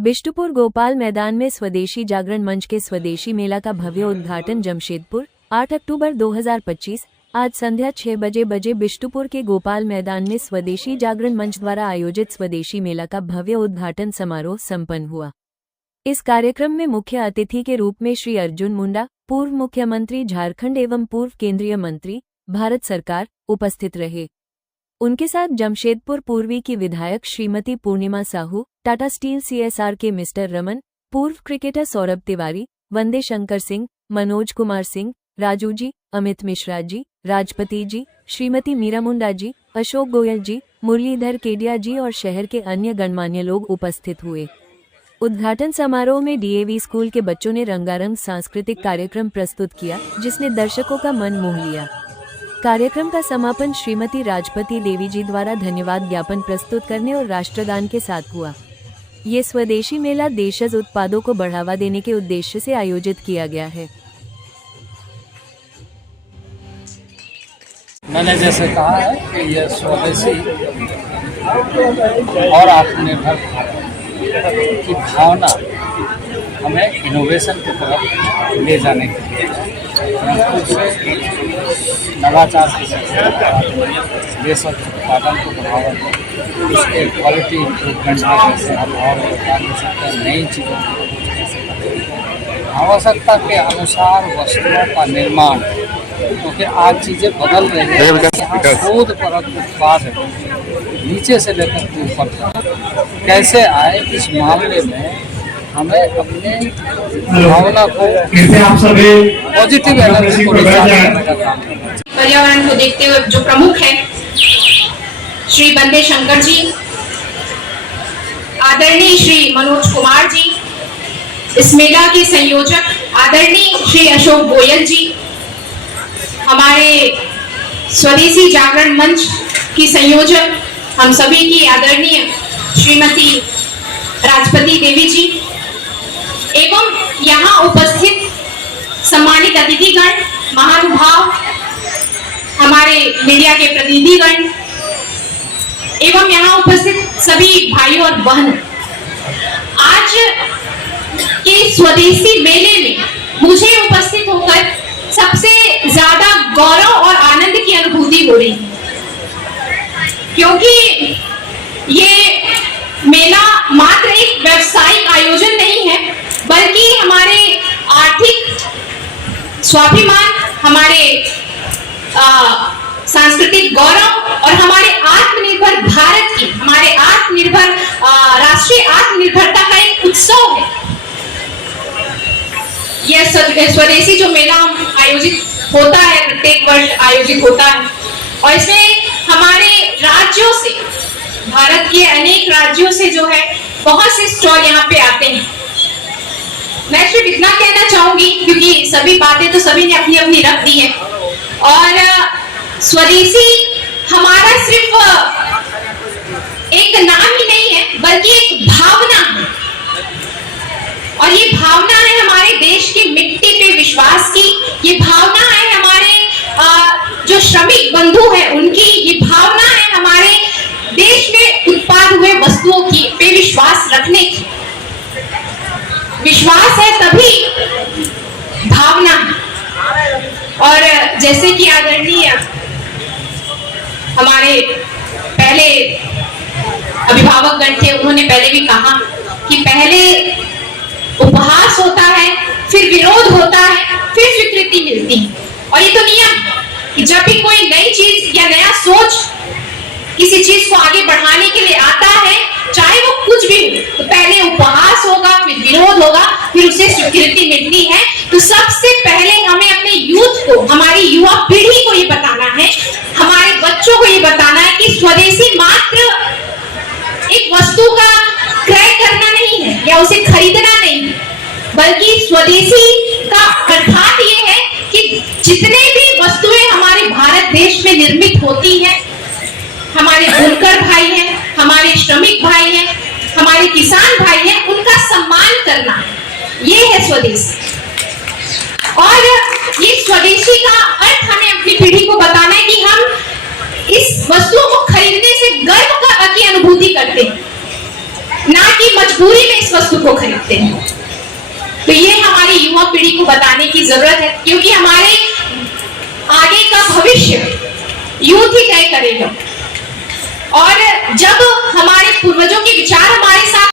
बिष्टुपुर गोपाल मैदान में स्वदेशी जागरण मंच के स्वदेशी मेला का भव्य उद्घाटन जमशेदपुर 8 अक्टूबर 2025 आज संध्या 6 बजे बिष्टुपुर के गोपाल मैदान में स्वदेशी जागरण मंच द्वारा आयोजित स्वदेशी मेला का भव्य उद्घाटन समारोह संपन्न हुआ। इस कार्यक्रम में मुख्य अतिथि के रूप में श्री अर्जुन मुंडा, पूर्व मुख्यमंत्री झारखंड एवं पूर्व केंद्रीय मंत्री भारत सरकार उपस्थित रहे। उनके साथ जमशेदपुर पूर्वी की विधायक श्रीमती पूर्णिमा साहू, टाटा स्टील CSR के मिस्टर रमन, पूर्व क्रिकेटर सौरभ तिवारी, वंदे शंकर सिंह, मनोज कुमार सिंह, राजू जी, अमित मिश्रा जी, राजपति जी, श्रीमती मीरा मुंडा जी, अशोक गोयल जी, मुरलीधर केडिया जी और शहर के अन्य गणमान्य लोग उपस्थित हुए। उद्घाटन समारोह में DAV स्कूल के बच्चों ने रंगारंग सांस्कृतिक कार्यक्रम प्रस्तुत किया, जिसने दर्शकों का मन मोह लिया। कार्यक्रम का समापन श्रीमती राजपति देवी जी द्वारा धन्यवाद ज्ञापन प्रस्तुत करने और राष्ट्रगान के साथ हुआ। ये स्वदेशी मेला देशज उत्पादों को बढ़ावा देने के उद्देश्य से आयोजित किया गया है। मैंने जैसे कहा है कि यह स्वदेशी और आत्मनिर्भर भारत की भावना हमें इनोवेशन की तरफ ले जाने के लिए नवाचार की देश और उत्पादन को बढ़ावा दें, उसके क्वालिटी इम्प्रूवमेंट में जैसे हम और योगदान दे सकते हैं, नई चीज़ों को कैसे करें, आवश्यकता के अनुसार वस्तुओं का निर्माण, क्योंकि आज चीज़ें बदल रही हैं। यहाँ शोध परक उत्पाद नीचे से लेकर ऊपर तक कैसे आए, इस मामले में हमें अपने भावना को पॉजिटिव एनर्जी को करने का काम करना है। पर्यावरण को देखते हुए जो प्रमुख है श्री वंदे शंकर जी, आदरणीय श्री मनोज कुमार जी, इस मेला के संयोजक आदरणीय श्री अशोक गोयल जी, हमारे स्वदेशी जागरण मंच की संयोजक हम सभी की आदरणीय श्रीमती राजपति देवी जी एवं यहाँ उपस्थित सम्मानित अतिथिगण, महानुभाव, हमारे मीडिया के प्रतिनिधिगण एवं यहाँ उपस्थित सभी भाइयों और बहनों, आज के स्वदेशी मेले में मुझे उपस्थित होकर सबसे ज्यादा गौरव और आनंद की अनुभूति हो रही है, क्योंकि ये मेला मात्र एक व्यावसायिक आयोजन नहीं है, बल्कि हमारे आर्थिक स्वाभिमान, हमारे सांस्कृतिक गौरव और हमारे आत्मनिर्भर भारत की, हमारे आत्मनिर्भर राष्ट्रीय आत्मनिर्भरता का एक उत्सव है। यह स्वदेशी जो मेला आयोजित होता है, प्रत्येक वर्ष आयोजित होता है, और इसमें हमारे राज्यों से, भारत के अनेक राज्यों से जो है बहुत से स्टॉल यहाँ पे आते हैं। मैं सिर्फ इतना कहना चाहूंगी, क्योंकि सभी बातें तो सभी ने अपनी अपनी रख दी है, और स्वदेशी हमारा सिर्फ एक नाम ही नहीं है, बल्कि एक भावना है, और ये भावना है हमारे देश की मिट्टी पे विश्वास की, ये भावना है हमारे जो श्रमिक बंधु हैं उनकी, ये भावना है हमारे देश में उत्पाद हुए वस्तुओं की पे विश्वास रखने की। विश्वास है तभी भावना है। और जैसे कि आदरणीय हमारे पहले अभिभावकगण थे, उन्होंने पहले भी कहा कि पहले उपहास होता है, फिर विरोध होता है, फिर स्वीकृति मिलती है। और ये तो नियम है कि जब भी कोई नई चीज या नया सोच किसी चीज को आगे बढ़ाने के लिए आता है, चाहे वो कुछ भी हो, तो पहले उपहास होगा, फिर विरोध होगा, फिर उसे स्वीकृति मिलती है। तो सबसे पहले हमें अपने यूथ को, हमारी युवा पीढ़ी को ये बताना है, हमारे बच्चों को ये बताना है कि स्वदेशी मात्र एक वस्तु का क्रय करना नहीं है या उसे खरीदना नहीं है, बल्कि स्वदेशी का अर्थात ये है कि जितने भी वस्तुएं हमारे भारत देश में निर्मित होती हैं, हमारे बुनकर भाई हैं, हमारे श्रमिक भाई हैं, हमारे किसान भाई हैं, उनका सम्मान करना है, ये है स्वदेशी। और ये स्वदेशी का अर्थ हमें अपनी पीढ़ी को बताना है कि हम इस वस्तुओं को खरीदने से गर्व की अनुभूति करते हैं, ना की मजबूरी में इस वस्तु को खरीदते हैं। तो ये हमारी युवा पीढ़ी को बताने की जरूरत है, क्योंकि हमारे आगे का भविष्य यूथ ही तय करेगा। और जब हमारे पूर्वजों के विचार हमारे साथ